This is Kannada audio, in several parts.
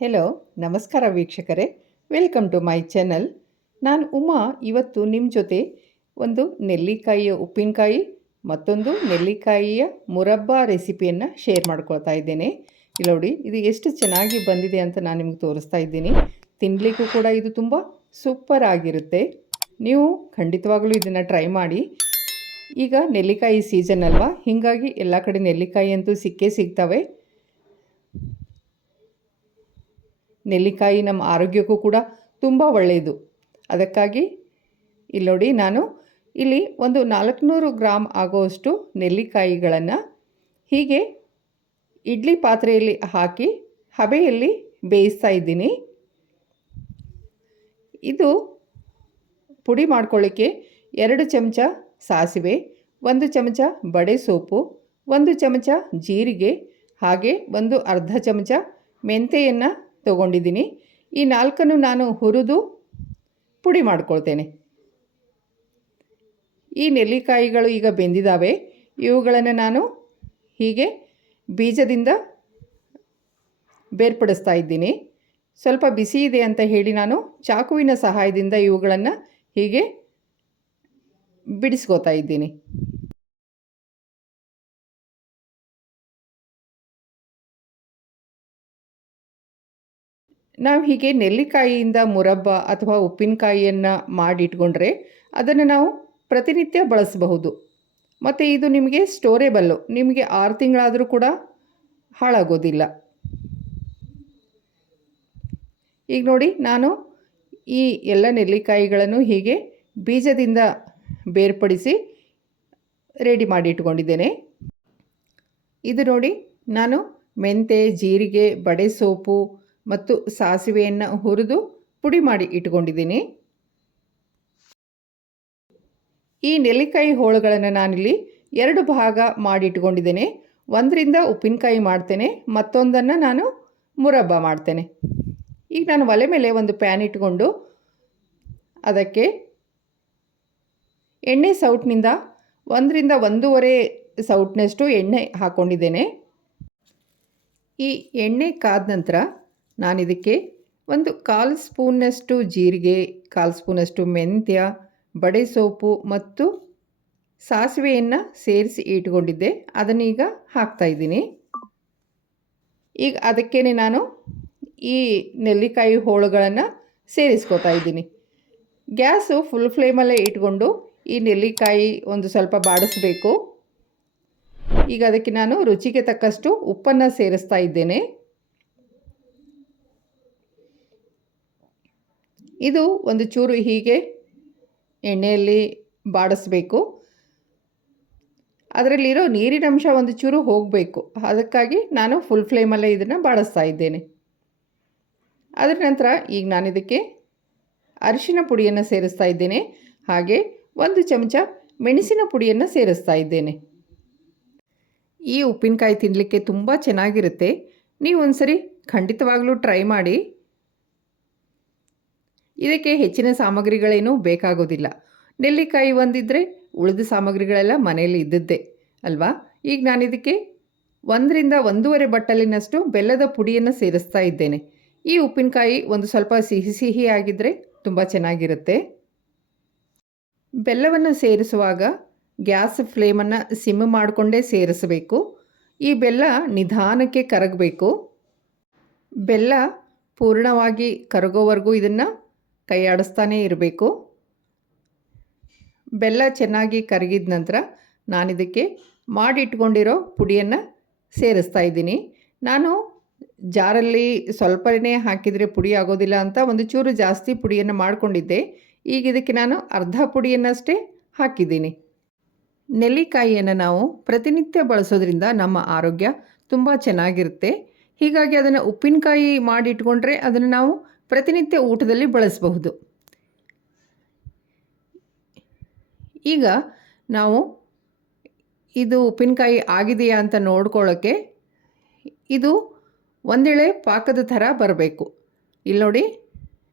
ಹೆಲೋ ನಮಸ್ಕಾರ ವೀಕ್ಷಕರೇ. ವೆಲ್ಕಮ್ ಟು ಮೈ ಚಾನಲ್ ನಾನು ಉಮಾ, ಇವತ್ತು ನಿಮ್ಮ ಜೊತೆ ಒಂದು ನೆಲ್ಲಿಕಾಯಿಯ ಉಪ್ಪಿನಕಾಯಿ, ಮತ್ತೊಂದು ನೆಲ್ಲಿಕಾಯಿಯ ಮುರಬ್ಬ ರೆಸಿಪಿಯನ್ನು ಶೇರ್ ಮಾಡ್ಕೊಳ್ತಾ ಇದ್ದೇನೆ. ಇಲ್ಲಿ ನೋಡಿ, ಇದು ಎಷ್ಟು ಚೆನ್ನಾಗಿ ಬಂದಿದೆ ಅಂತ ನಾನು ನಿಮಗೆ ತೋರಿಸ್ತಾ ಇದ್ದೀನಿ. ತಿನ್ನಲಿಕ್ಕೂ ಕೂಡ ಇದು ತುಂಬ ಸೂಪರ್ ಆಗಿರುತ್ತೆ. ನೀವು ಖಂಡಿತವಾಗಲೂ ಇದನ್ನು ಟ್ರೈ ಮಾಡಿ. ಈಗ ನೆಲ್ಲಿಕಾಯಿ ಸೀಸನ್ ಅಲ್ವಾ? ಹೀಗಾಗಿ ಎಲ್ಲ ಕಡೆ ನೆಲ್ಲಿಕಾಯಿ ಅಂತೂ ಸಿಕ್ಕೇ ಸಿಗ್ತವೆ. ನೆಲ್ಲಿಕಾಯಿ ನಮ್ಮ ಆರೋಗ್ಯಕ್ಕೂ ಕೂಡ ತುಂಬ ಒಳ್ಳೆಯದು. ಅದಕ್ಕಾಗಿ ಇಲ್ಲಿ ನೋಡಿ ನಾನು ಇಲ್ಲಿ ಒಂದು ನಾಲ್ಕುನೂರು ಗ್ರಾಮ್ ಆಗುವಷ್ಟು ನೆಲ್ಲಿಕಾಯಿಗಳನ್ನು ಹೀಗೆ ಇಡ್ಲಿ ಪಾತ್ರೆಯಲ್ಲಿ ಹಾಕಿ ಹಬೆಯಲ್ಲಿ ಬೇಯಿಸ್ತಾ ಇದ್ದೀನಿ. ಇದು ಪುಡಿ ಮಾಡ್ಕೊಳ್ಳಿಕ್ಕೆ ಎರಡು ಚಮಚ ಸಾಸಿವೆ, ಒಂದು ಚಮಚ ಬಡೆ ಸೋಪು, ಒಂದು ಚಮಚ ಜೀರಿಗೆ, ಹಾಗೆ ಒಂದು ಅರ್ಧ ಚಮಚ ಮೆಂತೆಯನ್ನು ತೊಗೊಂಡಿದ್ದೀನಿ. ಈ ನಾಲ್ಕನ್ನು ನಾನು ಹುರಿದು ಪುಡಿ ಮಾಡ್ಕೊಳ್ತೇನೆ. ಈ ನೆಲ್ಲಿಕಾಯಿಗಳು ಈಗ ಬೆಂದಿದ್ದಾವೆ ಇವುಗಳನ್ನು ನಾನು ಹೀಗೆ ಬೀಜದಿಂದ ಬೇರ್ಪಡಿಸ್ತಾ ಇದ್ದೀನಿ. ಸ್ವಲ್ಪ ಬಿಸಿ ಇದೆ ಅಂತ ಹೇಳಿ ನಾನು ಚಾಕುವಿನ ಸಹಾಯದಿಂದ ಇವುಗಳನ್ನು ಹೀಗೆ ಬಿಡಿಸ್ಕೋತಾ ಇದ್ದೀನಿ. ನಾವು ಹೀಗೆ ನೆಲ್ಲಿಕಾಯಿಯಿಂದ ಮುರಬ್ಬ ಅಥವಾ ಉಪ್ಪಿನಕಾಯಿಯನ್ನು ಮಾಡಿಟ್ಕೊಂಡ್ರೆ ಅದನ್ನು ನಾವು ಪ್ರತಿನಿತ್ಯ ಬಳಸಬಹುದು. ಮತ್ತು ಇದು ನಿಮಗೆ ಸ್ಟೋರೇಬಲ್ಲು. ನಿಮಗೆ ಆರು ತಿಂಗಳಾದರೂ ಕೂಡ ಹಾಳಾಗೋದಿಲ್ಲ. ಈಗ ನೋಡಿ, ನಾನು ಈ ಎಲ್ಲ ನೆಲ್ಲಿಕಾಯಿಗಳನ್ನು ಹೀಗೆ ಬೀಜದಿಂದ ಬೇರ್ಪಡಿಸಿ ರೆಡಿ ಮಾಡಿ ಇಟ್ಕೊಂಡಿದ್ದೇನೆ ಇದು ನೋಡಿ, ನಾನು ಮೆಂತೆ ಜೀರಿಗೆ, ಬಡೆ ಸೋಪು ಮತ್ತು ಸಾಸಿವೆಯನ್ನು ಹುರಿದು ಪುಡಿ ಮಾಡಿ ಇಟ್ಕೊಂಡಿದ್ದೀನಿ. ಈ ನೆಲ್ಲಿಕಾಯಿ ಹೋಳುಗಳನ್ನು ನಾನಿಲ್ಲಿ ಎರಡು ಭಾಗ ಮಾಡಿ ಇಟ್ಕೊಂಡಿದ್ದೇನೆ. ಒಂದರಿಂದ ಉಪ್ಪಿನಕಾಯಿ ಮಾಡ್ತೇನೆ, ಮತ್ತೊಂದನ್ನು ನಾನು ಮುರಬ್ಬ ಮಾಡ್ತೇನೆ. ಈಗ ನಾನು ಒಲೆ ಮೇಲೆ ಒಂದು ಪ್ಯಾನ್ ಇಟ್ಕೊಂಡು ಅದಕ್ಕೆ ಎಣ್ಣೆ ಸೌಟ್ನಿಂದ ಒಂದರಿಂದ ಒಂದೂವರೆ ಸೌಟ್ನಷ್ಟು ಎಣ್ಣೆ ಹಾಕ್ಕೊಂಡಿದ್ದೇನೆ ಈ ಎಣ್ಣೆ ಕಾದ ನಂತರ ನಾನಿದಕ್ಕೆ ಒಂದು ಕಾಲು ಸ್ಪೂನ್ನಷ್ಟು ಜೀರಿಗೆ, ಕಾಲು ಸ್ಪೂನಷ್ಟು ಮೆಂತ್ಯ, ಬಡೆ ಸೋಪು ಮತ್ತು ಸಾಸಿವೆಯನ್ನು ಸೇರಿಸಿ ಇಟ್ಕೊಂಡಿದ್ದೆ. ಅದನ್ನೀಗ ಹಾಕ್ತಾಯಿದ್ದೀನಿ ಈಗ ಅದಕ್ಕೇ ನಾನು ಈ ನೆಲ್ಲಿಕಾಯಿ ಹೋಳುಗಳನ್ನು ಸೇರಿಸ್ಕೋತಾ ಇದ್ದೀನಿ. ಗ್ಯಾಸು ಫುಲ್ ಫ್ಲೇಮಲ್ಲೇ ಇಟ್ಕೊಂಡು ಈ ನೆಲ್ಲಿಕಾಯಿ ಒಂದು ಸ್ವಲ್ಪ ಬಾಡಿಸ್ಬೇಕು. ಈಗ ಅದಕ್ಕೆ ನಾನು ರುಚಿಗೆ ತಕ್ಕಷ್ಟು ಉಪ್ಪನ್ನು ಸೇರಿಸ್ತಾ ಇದ್ದೇನೆ. ಇದು ಒಂದು ಚೂರು ಹೀಗೆ ಎಣ್ಣೆಯಲ್ಲಿ ಬಾಡಿಸ್ಬೇಕು. ಅದರಲ್ಲಿರೋ ನೀರಿನಂಶ ಒಂದು ಚೂರು ಹೋಗಬೇಕು. ಅದಕ್ಕಾಗಿ ನಾನು ಫುಲ್ ಫ್ಲೇಮಲ್ಲೇ ಇದನ್ನು ಬಾಡಿಸ್ತಾ ಇದ್ದೇನೆ. ಅದರ ನಂತರ ಈಗ ನಾನು ಇದಕ್ಕೆ ಅರಿಶಿನ ಪುಡಿಯನ್ನು ಸೇರಿಸ್ತಾ ಇದ್ದೇನೆ. ಹಾಗೆ ಒಂದು ಚಮಚ ಮೆಣಸಿನ ಪುಡಿಯನ್ನು ಸೇರಿಸ್ತಾ ಇದ್ದೇನೆ. ಈ ಉಪ್ಪಿನಕಾಯಿ ತಿನ್ನಲಿಕ್ಕೆ ತುಂಬ ಚೆನ್ನಾಗಿರುತ್ತೆ. ನೀವು ಒಂದ್ಸರಿ ಖಂಡಿತವಾಗಲೂ ಟ್ರೈ ಮಾಡಿ. ಇದಕ್ಕೆ ಹೆಚ್ಚಿನ ಸಾಮಗ್ರಿಗಳೇನೂ ಬೇಕಾಗೋದಿಲ್ಲ. ನೆಲ್ಲಿಕಾಯಿ ಒಂದಿದ್ದರೆ ಉಳಿದ ಸಾಮಗ್ರಿಗಳೆಲ್ಲ ಮನೆಯಲ್ಲಿ ಇದ್ದದ್ದೇ, ಅಲ್ವಾ? ಈಗ ನಾನು ಇದಕ್ಕೆ ಒಂದರಿಂದ ಒಂದೂವರೆ ಬಟ್ಟಲಿನಷ್ಟು ಬೆಲ್ಲದ ಪುಡಿಯನ್ನು ಸೇರಿಸ್ತಾ ಇದ್ದೇನೆ. ಈ ಉಪ್ಪಿನಕಾಯಿ ಒಂದು ಸ್ವಲ್ಪ ಸಿಹಿ ಸಿಹಿ ಆಗಿದ್ದರೆ ತುಂಬ ಚೆನ್ನಾಗಿರುತ್ತೆ. ಬೆಲ್ಲವನ್ನು ಸೇರಿಸುವಾಗ ಗ್ಯಾಸ್ ಫ್ಲೇಮನ್ನು ಸಿಮ್ ಮಾಡಿಕೊಂಡೇ ಸೇರಿಸಬೇಕು. ಈ ಬೆಲ್ಲ ನಿಧಾನಕ್ಕೆ ಕರಗಬೇಕು. ಬೆಲ್ಲ ಪೂರ್ಣವಾಗಿ ಕರಗೋವರೆಗೂ ಇದನ್ನು ಕೈಯಾಡಿಸ್ತಾನೇ ಇರಬೇಕು. ಬೆಲ್ಲ ಚೆನ್ನಾಗಿ ಕರಗಿದ ನಂತರ ನಾನಿದಕ್ಕೆ ಮಾಡಿಟ್ಕೊಂಡಿರೋ ಪುಡಿಯನ್ನು ಸೇರಿಸ್ತಾ ಇದ್ದೀನಿ. ನಾನು ಜಾರಲ್ಲಿ ಸ್ವಲ್ಪನೇ ಹಾಕಿದರೆ ಪುಡಿ ಆಗೋದಿಲ್ಲ ಅಂತ ಒಂದು ಚೂರು ಜಾಸ್ತಿ ಪುಡಿಯನ್ನು ಮಾಡಿಕೊಂಡಿದ್ದೆ. ಈಗ ಇದಕ್ಕೆ ನಾನು ಅರ್ಧ ಪುಡಿಯನ್ನಷ್ಟೇ ಹಾಕಿದ್ದೀನಿ. ನೆಲ್ಲಿಕಾಯಿಯನ್ನು ನಾವು ಪ್ರತಿನಿತ್ಯ ಬಳಸೋದ್ರಿಂದ ನಮ್ಮ ಆರೋಗ್ಯ ತುಂಬ ಚೆನ್ನಾಗಿರುತ್ತೆ. ಹೀಗಾಗಿ ಅದನ್ನು ಉಪ್ಪಿನಕಾಯಿ ಮಾಡಿಟ್ಕೊಂಡ್ರೆ ಅದನ್ನು ನಾವು ಪ್ರತಿನಿತ್ಯ ಊಟದಲ್ಲಿ ಬಳಸಬಹುದು. ಈಗ ನಾವು ಇದು ಉಪ್ಪಿನಕಾಯಿ ಆಗಿದೆಯಾ ಅಂತ ನೋಡ್ಕೊಳ್ಳೋಕ್ಕೆ ಇದು ಒಂದೆಳೆ ಪಾಕದ ಥರ ಬರಬೇಕು. ಇಲ್ಲಿ ನೋಡಿ,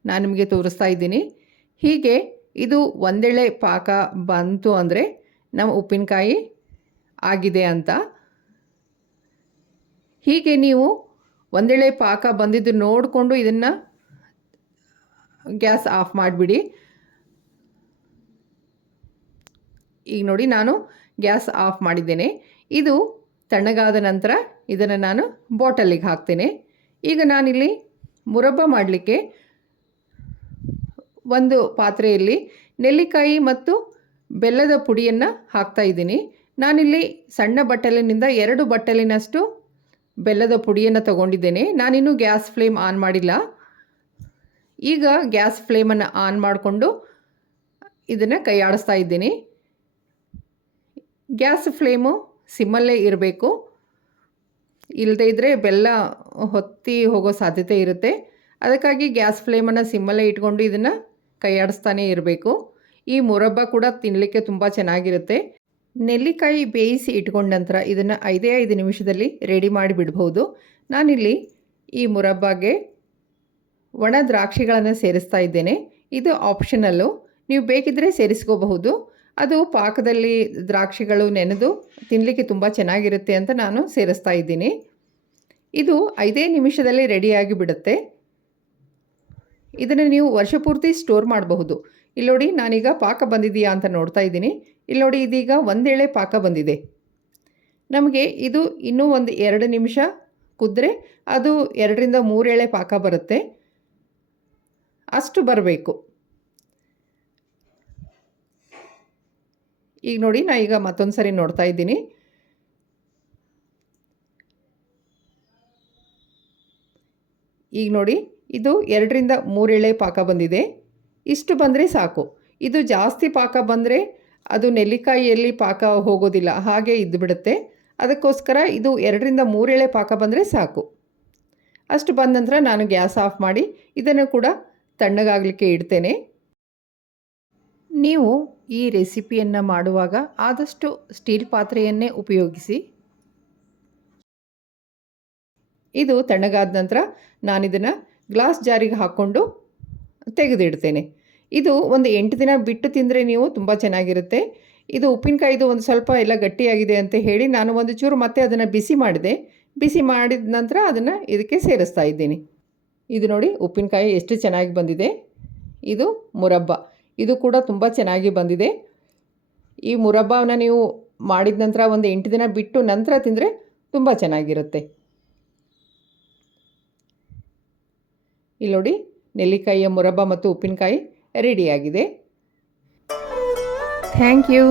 ನಾನು ನಿಮಗೆ ತೋರಿಸ್ತಾ ಇದ್ದೀನಿ. ಹೀಗೆ ಇದು ಒಂದೆಳೆ ಪಾಕ ಬಂತು ಅಂದರೆ ನಮ್ಮ ಉಪ್ಪಿನಕಾಯಿ ಆಗಿದೆ ಅಂತ. ಹೀಗೆ ನೀವು ಒಂದೇಳೆ ಪಾಕ ಬಂದಿದ್ದು ನೋಡಿಕೊಂಡು ಇದನ್ನು ಗ್ಯಾಸ್ ಆಫ್ ಮಾಡಿಬಿಡಿ. ಈಗ ನೋಡಿ ನಾನು ಗ್ಯಾಸ್ ಆಫ್ ಮಾಡಿದ್ದೇನೆ. ಇದು ತಣ್ಣಗಾದ ನಂತರ ಇದನ್ನು ನಾನು ಬಾಟಲಿಗೆ ಹಾಕ್ತೇನೆ. ಈಗ ನಾನಿಲ್ಲಿ ಮುರಬ್ಬ ಮಾಡಲಿಕ್ಕೆ ಒಂದು ಪಾತ್ರೆಯಲ್ಲಿ ನೆಲ್ಲಿಕಾಯಿ ಮತ್ತು ಬೆಲ್ಲದ ಪುಡಿಯನ್ನು ಹಾಕ್ತಾ ಇದ್ದೀನಿ. ನಾನಿಲ್ಲಿ ಸಣ್ಣ ಬಟ್ಟಲಿನಿಂದ ಎರಡು ಬಟ್ಟಲಿನಷ್ಟು ಬೆಲ್ಲದ ಪುಡಿಯನ್ನು ತಗೊಂಡಿದ್ದೇನೆ. ನಾನಿನ್ನೂ ಗ್ಯಾಸ್ ಫ್ಲೇಮ್ ಆನ್ ಮಾಡಿಲ್ಲ. ಈಗ ಗ್ಯಾಸ್ ಫ್ಲೇಮನ್ನು ಆನ್ ಮಾಡಿಕೊಂಡು ಇದನ್ನು ಕೈ ಆಡಿಸ್ತಾ ಇದ್ದೀನಿ. ಗ್ಯಾಸ್ ಫ್ಲೇಮು ಸಿಮ್ಮಲ್ಲೇ ಇರಬೇಕು. ಇಲ್ಲದೇ ಇದ್ದರೆ ಬೆಲ್ಲ ಹೊತ್ತಿ ಹೋಗೋ ಸಾಧ್ಯತೆ ಇರುತ್ತೆ. ಅದಕ್ಕಾಗಿ ಗ್ಯಾಸ್ ಫ್ಲೇಮನ್ನು ಸಿಮ್ಮಲ್ಲೇ ಇಟ್ಕೊಂಡು ಇದನ್ನು ಕೈಯಾಡಿಸ್ತಾನೇ ಇರಬೇಕು. ಈ ಮುರಬ್ಬ ಕೂಡ ತಿನ್ನಲಿಕ್ಕೆ ತುಂಬ ಚೆನ್ನಾಗಿರುತ್ತೆ. ನೆಲ್ಲಿಕಾಯಿ ಬೇಯಿಸಿ ಇಟ್ಕೊಂಡ ನಂತರ ಇದನ್ನು ಐದೇ ಐದು ನಿಮಿಷದಲ್ಲಿ ರೆಡಿ ಮಾಡಿ ಬಿಡ್ಬೋದು. ನಾನಿಲ್ಲಿ ಈ ಮುರಬ್ಬಾಗೆ ಒಣ ದ್ರಾಕ್ಷಿಗಳನ್ನು ಸೇರಿಸ್ತಾ ಇದ್ದೇನೆ. ಇದು ಆಪ್ಷನಲ್ಲು. ನೀವು ಬೇಕಿದ್ದರೆ ಸೇರಿಸ್ಕೋಬಹುದು. ಅದು ಪಾಕದಲ್ಲಿ ದ್ರಾಕ್ಷಿಗಳು ನೆನೆದು ತಿನ್ನಲಿಕ್ಕೆ ತುಂಬ ಚೆನ್ನಾಗಿರುತ್ತೆ ಅಂತ ನಾನು ಸೇರಿಸ್ತಾ ಇದ್ದೀನಿ. ಇದು ಐದೇ ನಿಮಿಷದಲ್ಲಿ ರೆಡಿಯಾಗಿ ಬಿಡುತ್ತೆ. ಇದನ್ನು ನೀವು ವರ್ಷಪೂರ್ತಿ ಸ್ಟೋರ್ ಮಾಡಬಹುದು. ಇಲ್ಲೋಡಿ ನಾನೀಗ ಪಾಕ ಬಂದಿದೆಯಾ ಅಂತ ನೋಡ್ತಾ ಇದ್ದೀನಿ. ಇಲ್ಲಿ ನೋಡಿ ಇದೀಗ ಒಂದೇಳೆ ಪಾಕ ಬಂದಿದೆ. ನಮಗೆ ಇದು ಇನ್ನೂ ಒಂದು ಎರಡು ನಿಮಿಷ ಕುದ್ರೆ ಅದು ಎರಡರಿಂದ ಮೂರು ಎಳೆ ಪಾಕ ಬರುತ್ತೆ. ಅಷ್ಟು ಬರಬೇಕು. ಈಗ ನೋಡಿ, ನಾ ಈಗ ಮತ್ತೊಂದು ಸರಿ ನೋಡ್ತಾ ಇದ್ದೀನಿ. ಈಗ ನೋಡಿ, ಇದು ಎರಡರಿಂದ ಮೂರೆಳೆ ಪಾಕ ಬಂದಿದೆ. ಇಷ್ಟು ಬಂದರೆ ಸಾಕು. ಇದು ಜಾಸ್ತಿ ಪಾಕ ಬಂದರೆ ಅದು ನೆಲ್ಲಿಕಾಯಿಯಲ್ಲಿ ಪಾಕ ಹೋಗೋದಿಲ್ಲ, ಹಾಗೆ ಇದ್ದುಬಿಡುತ್ತೆ ಅದಕ್ಕೋಸ್ಕರ ಇದು ಎರಡರಿಂದ ಮೂರೆಳೆ ಪಾಕ ಬಂದರೆ ಸಾಕು. ಅಷ್ಟು ಬಂದ ನಂತರ ನಾನು ಗ್ಯಾಸ್ ಆಫ್ ಮಾಡಿ ಇದನ್ನು ಕೂಡ ತಣ್ಣಗಾಗಲಿಕ್ಕೆ ಇಡ್ತೇನೆ. ನೀವು ಈ ರೆಸಿಪಿಯನ್ನು ಮಾಡುವಾಗ ಆದಷ್ಟು ಸ್ಟೀಲ್ ಪಾತ್ರೆಯನ್ನೇ ಉಪಯೋಗಿಸಿ. ಇದು ತಣ್ಣಗಾದ ನಂತರ ನಾನಿದನ್ನು ಗ್ಲಾಸ್ ಜಾರಿಗೆ ಹಾಕ್ಕೊಂಡು ತೆಗೆದಿಡ್ತೇನೆ. ಇದು ಒಂದು ಎಂಟು ದಿನ ಬಿಟ್ಟು ತಿಂದರೆ ನೀವು ತುಂಬ ಚೆನ್ನಾಗಿರುತ್ತೆ. ಇದು ಉಪ್ಪಿನಕಾಯಿದು ಒಂದು ಸ್ವಲ್ಪ ಎಲ್ಲ ಗಟ್ಟಿಯಾಗಿದೆ ಅಂತ ಹೇಳಿ ನಾನು ಒಂದು ಚೂರು ಮತ್ತೆ ಅದನ್ನು ಬಿಸಿ ಮಾಡಿದೆ. ಬಿಸಿ ಮಾಡಿದ ನಂತರ ಅದನ್ನು ಇದಕ್ಕೆ ಸೇರಿಸ್ತಾ ಇದ್ದೀನಿ. ಇದು ನೋಡಿ ಉಪ್ಪಿನಕಾಯಿ ಎಷ್ಟು ಚೆನ್ನಾಗಿ ಬಂದಿದೆ. ಇದು ಮುರಬ್ಬ. ಇದು ಕೂಡ ತುಂಬ ಚೆನ್ನಾಗಿ ಬಂದಿದೆ. ಈ ಮುರಬ್ಬವನ್ನು ನೀವು ಮಾಡಿದ ನಂತರ ಒಂದು ಎಂಟು ದಿನ ಬಿಟ್ಟು ನಂತರ ತಿಂದರೆ ತುಂಬ ಚೆನ್ನಾಗಿರುತ್ತೆ. ಇಲ್ಲಿ ನೋಡಿ ನೆಲ್ಲಿಕಾಯಿಯ ಮುರಬ್ಬ ಮತ್ತು ಉಪ್ಪಿನಕಾಯಿ ರೆಡಿಯಾಗಿದೆ. Thank you